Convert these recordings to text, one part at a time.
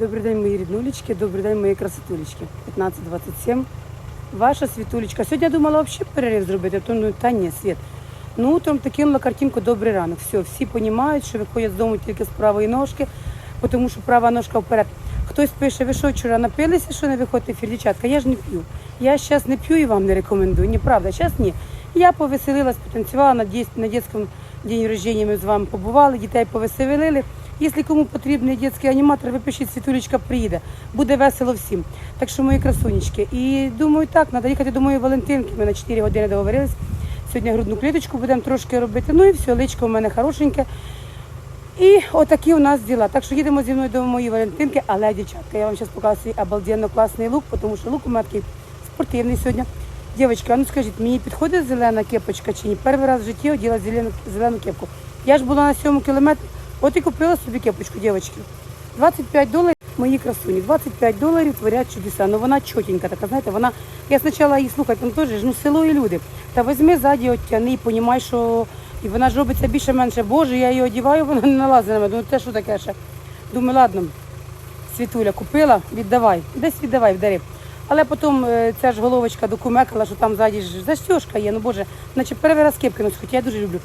Добрий день, мої ріднулечки, добрий день, мої красотулечки. 15.27. Ваша світулечка. Сьогодні я думала взагалі перерив зробити, а то ну та ні, світ. Ну, утром такинула картинку добрий ранок. Все, всі розуміють, що виходять з дому тільки з правої ножки, тому що права ножка вперед. Хтось пише, ви що вчора напилися, що не виходите в ефір, дівчатка, я ж не п'ю. Я зараз не п'ю і вам не рекомендую. Ні, правда, зараз ні. Я повеселилась, потанцювала на, дитячому день рождения ми з вами побували, дітей повеселили. Якщо кому потрібний дитячий аніматор, ви Світулечка приїде. Буде весело всім. Так що мої красунечки. І думаю, так, треба їхати до моєї Валентинки. Ми на 4 години договорились. Сьогодні грудну кліточку будемо трошки робити. Ну і все, личко у мене хорошеньке. І отакі у нас діла. Так що їдемо зі мною до моєї Валентинки, але дівчатка, я вам зараз покажу свій обалденно класний лук, тому що лук у мене такий спортивний сьогодні. Дівчатки, а ну скажіть, мені підходить зелена кепочка чи ні? Перший раз в житті оділа зелену, зелену кепку. Я ж була на сьомому кілометрі, от і купила собі кепочку, дівчатки. 25 доларів, мої красуні, 25 доларів творять чудеса. Ну вона чотенька така, знаєте, вона, я спочатку її слухати, ну теж ну село і люди. Та візьми ззаді, оттяни і понімай, що і вона ж робиться більше-менше. Боже, я її одіваю, вона не налазить на мене. Ну це що таке ще? Думаю, ладно, Світуля купила, віддавай, десь віддавай, вдари. Але потім е, ця ж головочка докумекала, що там ззаді ж застежка є, ну боже, наче перший раз кепки носить, хоча я дуже люблю.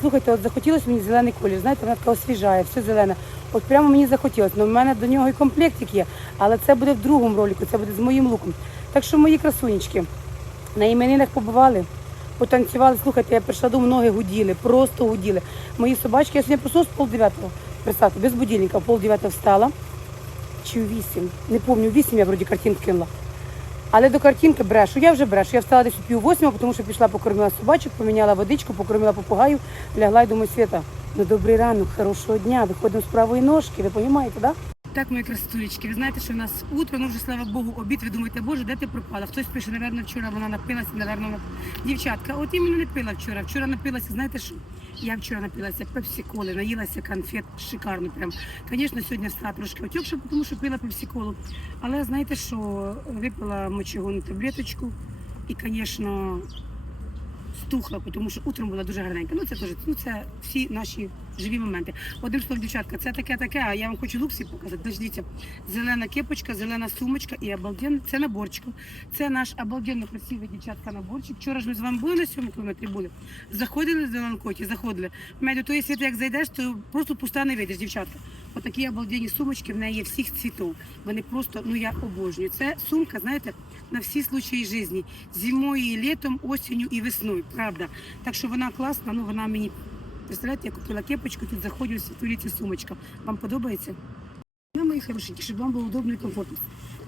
Слухайте, от захотілося мені зелений колір, знаєте, вона така освіжає, все зелене. От прямо мені захотілося. Ну, в мене до нього і комплектик є, але це буде в другому ролику, це буде з моїм луком. Так що мої красунечки, на іменинах побували, потанцювали. Слухайте, я прийшла дому, ноги гуділи, просто гуділи. Мої собачки, я сьогодні проснулась з дев'ятого. Представте, без будильника, пол дев'ятого встала. Чи вісім? Не пам'ятаю, вісім я вроді картинку кинула. Але до картинки брешу. Я вже брешу. Я встала десь у пів восьмого, тому що пішла, покормила собачок, поміняла водичку, покормила попугаю, лягла і думаю, Свята, ну добрий ранок, хорошого дня, виходимо з правої ножки, ви розумієте, так? Так, мої красотулечки, ви знаєте, що в нас утро, ну вже слава Богу, обід, ви думаєте, боже, де ти пропала? Хтось пише, напевно, вчора вона напилася, напевно, дівчатка, от іменно не пила вчора. Вчора напилася, знаєте що? Я вчора напилася пепсиколи, наїлася конфет, шикарно прям. Звісно, сьогодні встала трошки отекша, тому що пила пепсиколу. Але знаєте що, випила мочегонну таблеточку і, звісно, стухла, тому що утром була дуже гарненька. Ну це теж, ну це всі наші живі моменти. Одним словом, дівчатка, це таке таке, а я вам хочу лук всі показати. Дивіться, зелена кепочка, зелена сумочка і обалденно, це наборчик. Це наш обалденно красивий дівчатка наборчик. Вчора ж ми з вами були на сьомому кілометрі були. Заходили в зеленкоті, заходили. Меді, тої світи, як зайдеш, то просто пуста не вийдеш, дівчатка. Отакі обалденні сумочки, в неї є всіх цвітів. Вони просто, ну я обожнюю. Це сумка, знаєте, на всі случаї житті. Зимою, і літом, осінню і весною. Правда. Так що вона класна, ну вона мені. Представляєте, я купила кепочку, тут заходжу, світулі ця сумочка. Вам подобається? Мої хорошенькі, щоб вам було удобно і комфортно.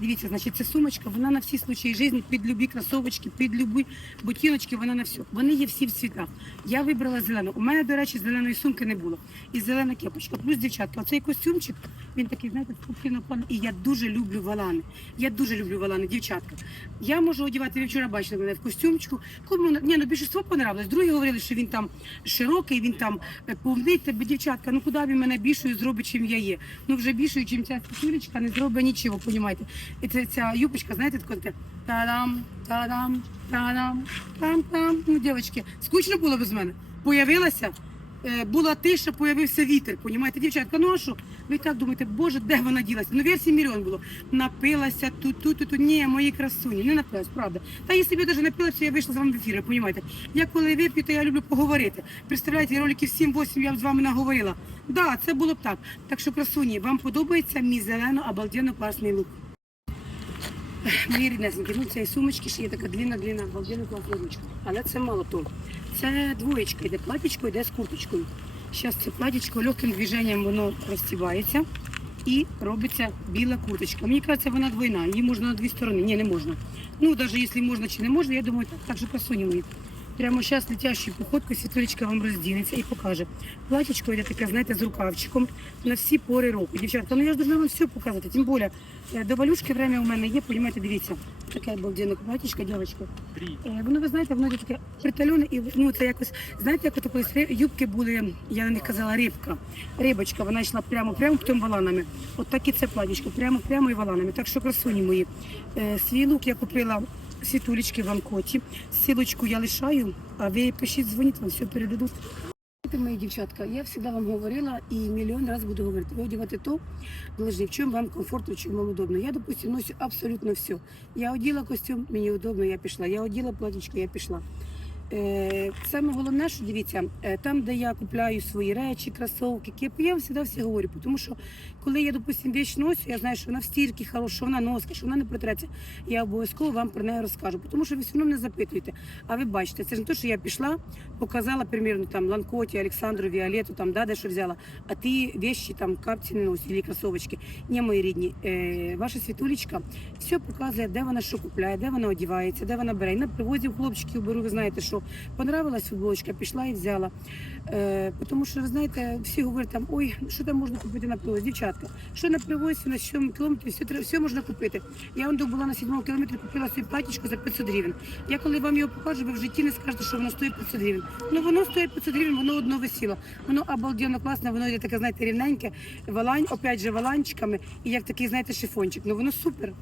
Дивіться, значить, ця сумочка, вона на всі случаї житті, під любі кросовочки, під любі ботиночки, вона на все. Вони є всі в цвітах. Я вибрала зелену. У мене, до речі, зеленої сумки не було. І зелена кепочка. Плюс, дівчатка, оцей костюмчик, він такий, знаєте, спортивного плану. І я дуже люблю валани. Я дуже люблю валани, дівчатка. Я можу одягати, ви вчора бачили мене в костюмчику. Кому ні, ну більшість понравилось. Другі говорили, що він там широкий, він там е, повний. Тебе, дівчатка, ну куди він мене більшою зробить, чим я є. Ну вже більшою, чим ця кулечка, не зробить нічого, понімаєте. І це ця юбочка, знаєте, таке та-дам, та-дам, та-дам, там-там. Ну, дівчатки, скучно було без мене. Появилася. е, Була тиша, появився вітер, понімаєте, дівчатка, ну а що? Ви так думаєте, боже, де вона ділася? Ну, версій мільйон було. Напилася тут, тут, тут. Ні, мої красуні, не напилась, правда. Та якщо я навіть напилася, я вийшла з вами в ефір, понімаєте. Я коли вип'ю, то я люблю поговорити. Представляєте, роликів 7-8 я б з вами наговорила. Да, це було б так. Так що, красуні, вам подобається мій зелено, обалденно класний лук. Мої ріднесенькі, ну цієї сумочки ще є така длінна-длінна, обалденна класна ручка. Але це мало то. Це двоєчка, йде платічко, йде з курточкою. Зараз це платічко легким движенням воно розтібається і робиться біла курточка. Мені кажеться, вона двойна, її можна на дві сторони. Ні, не можна. Ну, навіть якщо можна чи не можна, я думаю, так, так же красуні мої. Прямо зараз летящою походкою світулечка вам роздінеться і покаже. Платічко йде таке, знаєте, з рукавчиком на всі пори року. Дівчатка, ну я ж должна вам все показати. Тим більше, е, до валюшки время у мене є, понімаєте, дивіться. Таке обалденне платічко, дівчатка. Е, Воно, ви знаєте, воно йде таке притальоне і ну це якось, знаєте, як ото колись юбки були, я на них казала рибка. Рибочка, вона йшла прямо, прямо потім валанами. От так і це платічко, прямо, прямо і валанами. Так що красуні мої. Е, Свій лук я купила світулечки в Анкоті. Силочку я лишаю, а ви пишіть, дзвоніть, вам все передадуть. Мої дівчатка, я завжди вам говорила і мільйон разів буду говорити. Ви одягати то, должны, в чому вам комфортно, в чому вам удобно. Я, допустим, ношу абсолютно все. Я оділа костюм, мені удобно, я пішла. Я оділа платічку, я пішла. Е, саме головне, що дивіться, е, там, де я купляю свої речі, кросовки, кепи, я завжди всі говорю, тому що коли я, допустим, віч ношу, я знаю, що вона в стірці хороша, що вона носка, що вона не протреться, я обов'язково вам про неї розкажу, тому що ви все одно мене запитуєте. А ви бачите, це ж не те, що я пішла, показала примірно там Ланкоті, Олександру, Віолету, там, да, де що взяла, а ти вещи, там, капці не носиш, або кросовочки. Ні, мої рідні, е, ваша світулечка все показує, де вона що купляє, де вона одівається, де вона бере. І на привозі хлопчиків беру, ви знаєте, що понравилась футболочка, пішла і взяла. Е, тому що, ви знаєте, всі говорять там, ой, що там можна купити на привозі? Дівчатка, що на привозі, на 7 кілометрі, все, все можна купити. Я вон була на 7 кілометрі, купила собі платічко за 500 гривень. Я коли вам його покажу, ви в житті не скажете, що воно стоїть 500 гривень. Ну воно стоїть 500 гривень, воно одно висіло. Воно обалденно класне, воно йде таке, знаєте, рівненьке, валань, опять же, валанчиками, і як такий, знаєте, шифончик. Ну воно супер.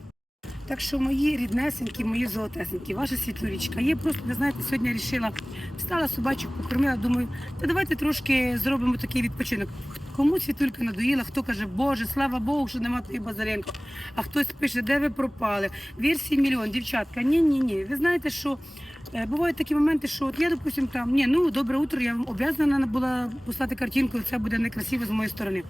Так що мої ріднесенькі, мої золотесенькі, ваша світлорічка. Я просто, ви знаєте, сьогодні вирішила, встала собачок, покормила, думаю, та давайте трошки зробимо такий відпочинок. Кому світулька надоїла, хто каже, Боже, слава Богу, що нема твої Базаренко. А хтось пише, де ви пропали? Версії мільйон, дівчатка. Ні, ні, ні. Ви знаєте, що бувають такі моменти, що от я, допустим, там, ні, ну добре утро, я вам обов'язана була послати картинку, це буде некрасиво з моєї сторони.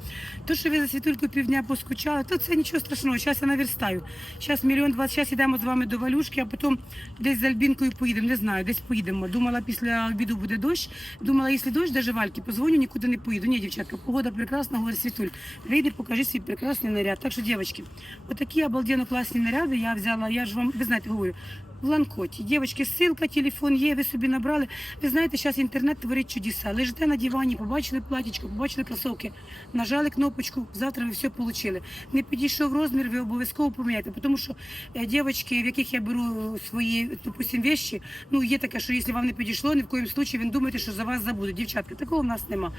То, що ви за світулькою півдня поскучали, то це нічого страшного. Зараз я наверстаю. Зараз мільйон двадцять, зараз йдемо з вами до валюшки, а потім десь з Альбінкою поїдемо. Не знаю, десь поїдемо. Думала, після обіду буде дощ. Думала, якщо дощ, даже вальки, позвоню, нікуди не поїду. Ні, дівчатка, погода прекрасна, говорить Світуль. Вийди, покажи свій прекрасний наряд. Так що, дівчатки, отакі обалденно класні наряди я взяла. Я ж вам, ви знаєте, говорю. В Ланкоті. Дівчатки, ссылка, телефон є, ви собі набрали. Ви знаєте, зараз інтернет творить чудеса. Лежите на дивані, побачили платічко, побачили кросовки, нажали кнопочку, завтра ви все отримали. Не підійшов розмір, ви обов'язково поміняєте. Тому що е, дівчатки, в яких я беру свої, допустим, вещи, ну є таке, що якщо вам не підійшло, ні в коїм случаї він думаєте, що за вас забудуть. Дівчатка, такого в нас нема.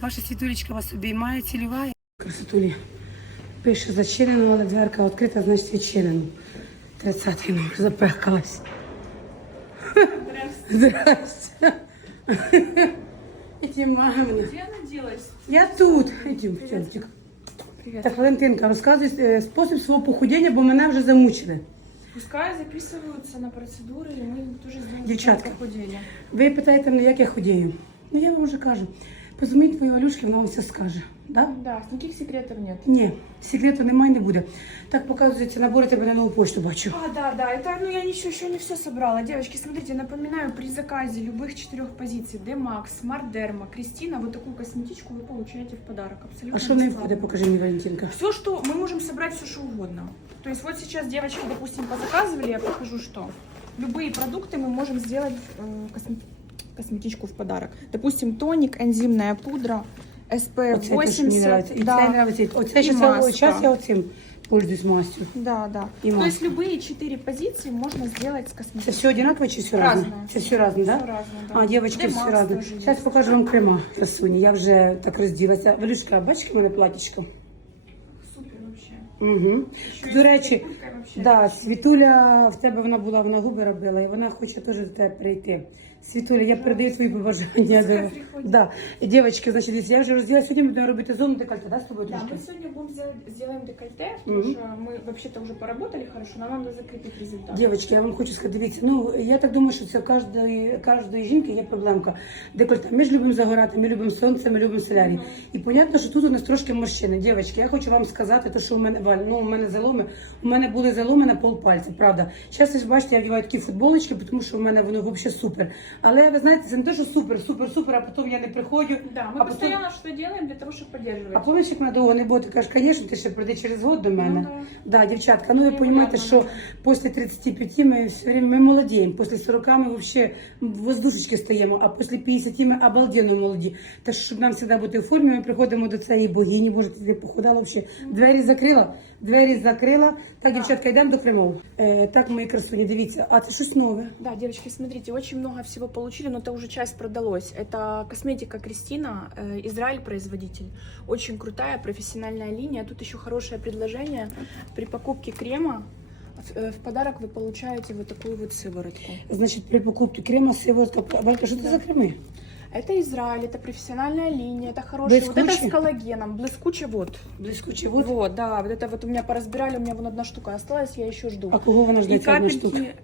Ваша світулечка вас обіймає, цілюває. Красотулі. Пише зачинено, але дверка відкрита, значить відчинено. 30 номер запехалась. Здрасте. Иди, мамина. Где она делась? Я тут. Идем, Тёмчик. Привет. Так, Валентинка, розказуй е, спосіб свого похудіння, бо мене вже замучили. Пускай записываются на процедуры, и мы тоже сделаем Девчатка. похудение. Ви питаєте мене, як я худію. Ну я вам вже кажу. Позвоніть твоїй Валюшки, вона вам все скаже. Да? Да, никаких секретов нет. Ні, секрету немає, не буде. Так показується набори тебе на нову почту бачу. А, да, да, это, ну, я еще, еще не все собрала. Девочки, смотрите, напоминаю, при заказе любых четырех позиций, Демакс, Смарт Дерма, Кристина, вот такую косметичку вы получаете в подарок. Абсолютно А що в неї бесплатно. входить, покажи мені, Валентинка. Все, что мы можем собрать, все, что угодно. То есть вот сейчас девочки, допустим, позаказывали, я покажу, что любые продукты мы можем сделать э, косме- косметичку в подарок. Допустим, тоник, энзимная пудра, SPF Оце те, що мені 80. подобається. І це да, подобається. Оце І щас я, маска. час я оцим пользуюсь мастю. да, да. И То есть маска. любые четыре позиции можно сделать с Це косметикой. все одинаково чи все разне? Разне. Це все разне, Всё да? разное, да. А, дівчатки, все Демакс разне. тоже есть. Зараз покажу вам крема красуні. Я вже так розділася. Валюшка, бачите в мене платічко? Супер вообще. Угу. Еще До и с речі, приколкой вообще. да, Світуля в тебе вона була, вона губи робила, і вона хоче теж до тебе прийти. Світуля, я передаю свої побажання. Да. Дівчатки, значить, дивіться, я вже розділила, сьогодні ми робити зону декольте, да, з тобою Да, трошки? мы сегодня будем сделать, сделаем декольте, потому Мгм. что мы вообще-то уже поработали хорошо, нам надо закрепить результат. Дівчатки, я вам хочу сказати, дивіться, ну я так думаю, що це в кожної, кожної жінки є проблемка. Декольте. Ми ж любимо загорати, ми любимо сонце, ми любимо солярій. Мгм. І понятно, що тут у нас трошки морщини. Дівчатки, я хочу вам сказати, то, що у мене Валь, ну у мене заломи, у мене були заломи на полпальця, правда. Зараз ви ж бачите, я вдіваю такі футболочки, тому що у мене воно взагалі супер. Але ви знаєте, це не те, що супер, супер, супер, а потім я не приходжу. Да, мы а потім... постоянно что делаем для того, чтобы поддерживать. А помниш, як мене довго не було, ти кажеш, звісно, ти ще прийди через год до мене. Ну, да. Да, дівчатка, ну ви розумієте, що після 35 ми все время ми молодіємо, після 40 ми взагалі воздушечки стаємо, а після 50 ми обалденно молоді. Та щоб нам завжди бути в формі, ми приходимо до цієї богині, боже, ти похудала взагалі. Двері закрила, двері закрила. Так, дівчатка, йдемо до Кремов. Е, так, мої красуні, дивіться, а це щось нове. Да, девочки, смотрите, очень много всего получили, но это уже часть продалось. Это косметика Кристина, э, Израиль производитель. Очень крутая профессиональная линия. Тут еще хорошее предложение. При покупке крема в, э, в подарок вы получаете вот такую вот сыворотку. Значить, при покупці крема сивостка. Валька, що це за креми? Это Израиль, это профессиональная линия, это хороший. Вот это Блескучий? с коллагеном, блескуче вот. Блискуче Вот. вот. да, вот это вот у меня поразбирали, у меня вон одна штука осталась, я еще жду. А кого вона И жде ця одна штука? капельки.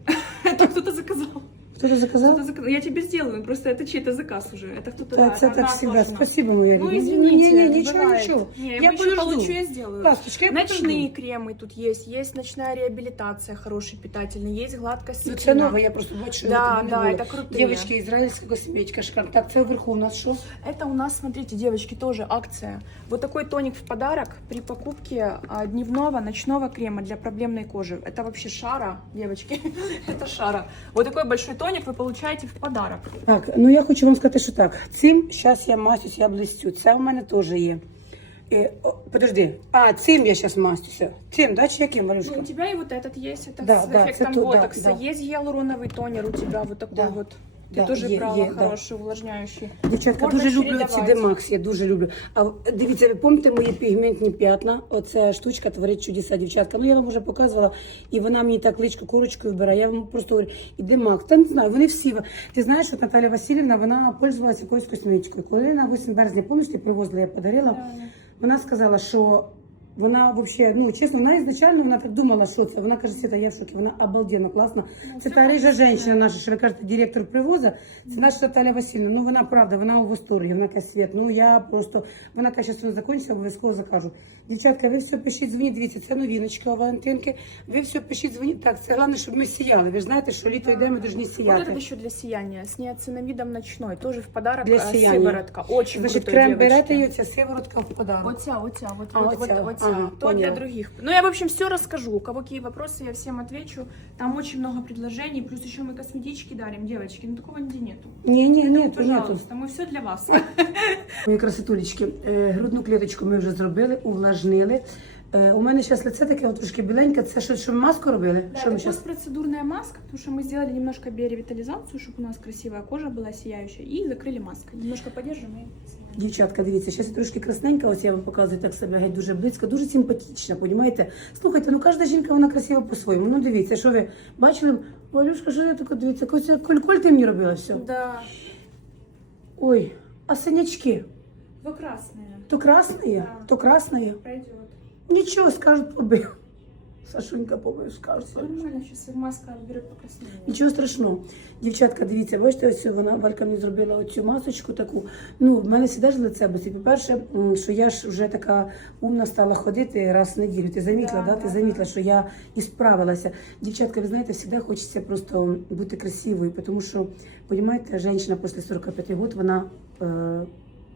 Это кто-то заказал. Хто-то заказав? Кто-то заказал. Я тебе сделаю, просто это чей-то заказ уже. Это кто-то. Та да, це она так всегда. отложена. Спасибо, моя Ну рідна. извините, Ні, ні, нічого, бывает. нічого. Не, я, Я еще подожду. получу, я сделаю. Ласточка, я Ночные подожду. кремы тут есть, есть ночная реабилитация хороший, питательный, есть гладкость Ну, це спина. нове, я просто бачу, що Да, його не да, було. это крутые. Дівчатки, ізраїльська косметика, шикарно. Так, це вверху у нас що? Это у нас, смотрите, девочки, тоже акция. Вот такой тоник в подарок при покупке а, дневного, ночного крема для проблемной кожи. Это вообще шара, девочки. Это шара. Вот такой большой тоник вы получаете в подарок. Так, ну я хочу вам сказати, що так. Цим зараз я мастюсь, я блистю. Це в мене теж є. Е, о, подожди. А, цим я зараз мастюся. Цим, да, чи яким, Ну, Валюшка? у тебя и вот этот есть, это Да, с да, эффектом это то- да, ботокса. да. Есть гиалуроновый тонер у тебя, вот такой Да, вот. Ты да, тоже е- брала е, да. хороший, увлажняющий. Дівчатка, Можна дуже люблю ці. Демакс, я дуже люблю. А дивіться, ви пам'ятаєте мої пігментні п'ятна? Оця штучка творить чудеса, дівчатка. Ну я вам вже показувала, і вона мені так личко курочкою вбирає. Я вам просто говорю, і Демакс. Та не знаю, вони всі. Ти знаєш, що Наталя Васильівна, вона пользувалася якоюсь косметикою. Коли на 8 березня, пам'ятаєш, привозила, я подарила. Да, да. Вона сказала, що вона взагалі, ну чесно, вона ізначально вона так думала, що це. Вона каже, Світа, я в шокі, вона обалденно класна. Ну, Це все та рижа класно. жінка наша, що ви кажете, директор привоза. Це наша Наталя Васильівна. Ну вона правда, вона у восторгі, вона каже, Світ, ну я просто, вона каже, що закінчиться, обов'язково закажу. Дівчатка, ви все пишіть, дзвоніть, дивіться, це новіночка у Валентинки. Ви все пишіть, дзвоніть. Так, це головне, щоб ми сіяли. Ви ж знаєте, що літо йде, ми повинні Вот это сіяти. еще для сияния. С неоцинамидом ночной. Тоже в подарок Для э, сияния. сыворотка. Очень Значить, крутой, крем девочки. берете і оця сиворотка в подарок. Оця, оця, вот, А, вот, оця. вот, оця. Ага, То поняла. для других. Ну, я, в общем, все расскажу. У кого какие вопросы, я всем отвечу. Там очень много предложений. Плюс еще мы косметички дарим, девочки. Ну, такого нигде нету. Ні, ні, нету, нету. Пожалуйста, мы все для вас. Мої красотулечки, е, грудну кліточку ми вже зробили, увлажнили. Е, У мене зараз лице таке от трошки біленьке. Це що, що ми маску робили? Да, що ми это зараз? постпроцедурная маска, потому что мы сделали немножко биоревитализацию, чтобы у нас красивая кожа была сияющая, и закрыли маской. Немножко подержим и снимаем. Дівчатка, дивіться, зараз я трошки красненька, ось я вам показую так себе геть дуже близько, дуже симпатична, понімаєте? Слухайте, ну кожна жінка вона красива по-своєму. Ну дивіться, що ви бачили? Валюшка, що я таке дивіться? Кося, коль-коль ти мені робила все. Да, Ой, а синячки? вы красные. То красные, Да. то красные. Пройдет. Нічого, скажуть, побив. Сашунька скажуть. Нормально, сейчас маска берет покраснение. Нічого страшного. Дівчатка, дивіться, бачите, ось вона Валька мені зробила оцю масочку таку. Ну, в мене завжди ж лице босить. По-перше, що я ж вже така умна стала ходити раз в неділю. Ти замітила, Да, да, Ти замітила, що я і справилася. Дівчатка, ви знаєте, завжди хочеться просто бути красивою, тому що, розумієте, жінка після 45 років, вона. Е,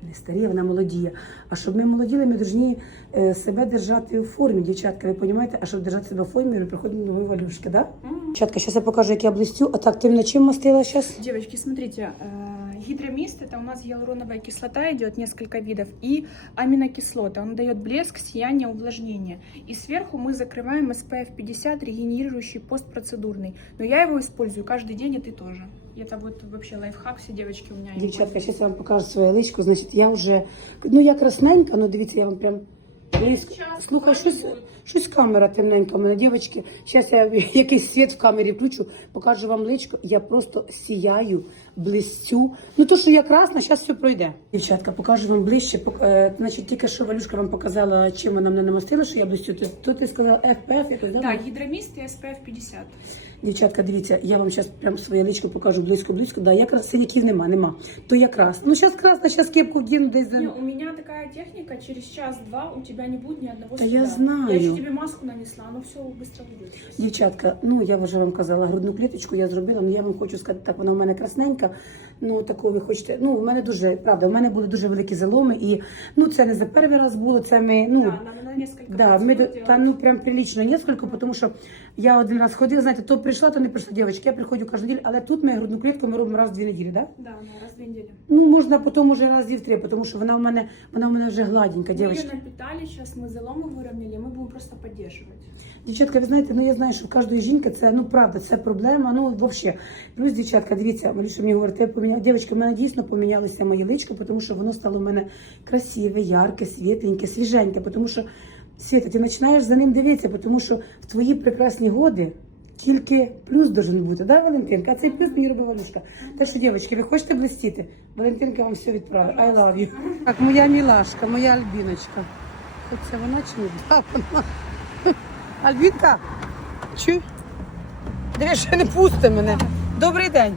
не старіє, вона молодіє. А щоб ми молоділи, ми повинні е, себе держати в формі, дівчатка, ви розумієте? А щоб держати себе в формі, ми приходимо до нової валюшки, так? Да? М. Дівчатка, зараз я покажу, як я блистю. А так, ти на чим мастила зараз? Девочки, смотрите, э, гидромист это у нас гиалуроновая кислота идет несколько видов и аминокислота. Он дает блеск, сияние, увлажнение. И сверху мы закрываем SPF 50 регенерирующий постпроцедурный. Но я его использую каждый день, и ты тоже. Это вот вообще лайфхак, все девочки у меня. Дівчатка, пользуются. я вам покажу своє личко. Значить, я вже, ну я красненька, ну дивіться, я вам прям близько. Слухай, щось, щось камера темненька у мене, дівчатки. Зараз я якийсь світ в камері включу, покажу вам личко. Я просто сіяю, блистю. Ну то, що я красна, зараз все пройде. Дівчатка, покажу вам ближче. Пок- е, Значить, тільки що Валюшка вам показала, чим вона мене намастила, що я блистю. То, то ти сказала FPF, якось, да? Да, гидромист и SPF 50. Дівчатка, дивіться, я вам зараз прям своє личко покажу близько-близько. Да, якраз синяків нема, нема. То якраз. Ну, зараз красна, зараз кепку вдіну десь. Не, у мене така техніка, через час-два у тебя не буде ні одного Та я знаю. Я ще тобі маску нанесла, оно все швидко буде. Дівчатка, ну я вже вам казала, грудну кліточку я зробила, але я вам хочу сказати, так вона у мене красненька. Ну таку ви хочете. Ну, у мене дуже, правда, у мене були дуже великі заломи, і ну це не за перший раз було. Це ми, ну. Да, на, на несколько Да, ми до- процедур та делать. ну прям прилично несколько, тому що я один раз ходила, знаєте, то прийшла, то не прийшла дівчатки. Я приходжу кожну неділю, але тут ми грудну клітку ми робимо раз в дві неділі, да? Да, да, раз в две недели. Ну можна потім уже раз в три, тому що вона у мене вона у мене вже гладенька, Мы дівчатки. ее напитали, сейчас мы заломы выровняли, мы будем просто поддерживать. Дівчатка, ви знаєте, ну я знаю, що в кожної жінки це ну правда, це проблема. Ну взагалі. Плюс, дівчатка, дивіться, Малюша мені говорить, ти поміняла. Дівчатка, в мене дійсно помінялося моє личко, тому що воно стало в мене красиве, ярке, світленьке, свіженьке. Тому що Світа, ти починаєш за ним дивитися, тому що в твої прекрасні годи Тільки плюс должен бути, да, Валентинка? А цей плюс мені робить Валюшка. Так що, дівчатки, ви хочете блистіти? Валентинка вам все відправить. I love you. Так, моя мілашка, моя Альбіночка. Хоч вона чи не да, вона. Альбінка, чуй? Дивись, що не пусти мене. Добрий день.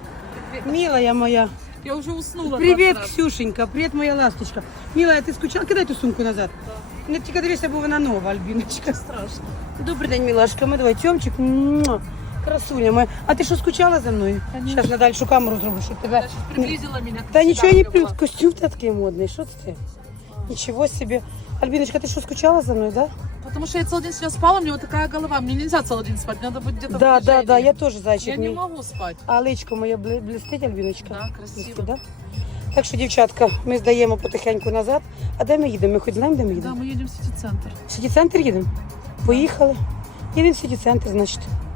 Милая моя. Я уже уснула. Привіт, Ксюшенька, привіт, моя ласточка. Милая, ти скучала? Кидай ту сумку назад. Не тільки дивися, бо вона нова, Альбіночка. Страшно. Добрий день, милашка. Ми давай, Тьомчик. Красуня моя. А ти що скучала за мною? Зараз на дальшу камеру зроблю, щоб тебе. Приблизила меня. к Та нічого не плюс. Костюм ти такий модний. Що це? Нічого собі. Альбіночка, ти що скучала за мною, да? Потому что я целый день сегодня спала, у меня вот такая голова. Мне нельзя целый день спать, надо быть где-то в Да, да, движении. да, я теж зайчик. Я не мій. могу спать. А личко моє бли- блистить, Альбіночка? Да, красиво. Блистить, да? Так що, дівчатка, ми здаємо потихеньку назад. А де ми їдемо? Ми хоч знаємо, де ми Да, їдемо? мы едем в сити-центр. В сіті-центр їдемо? Поїхали. Їдемо в сіті-центр, значить.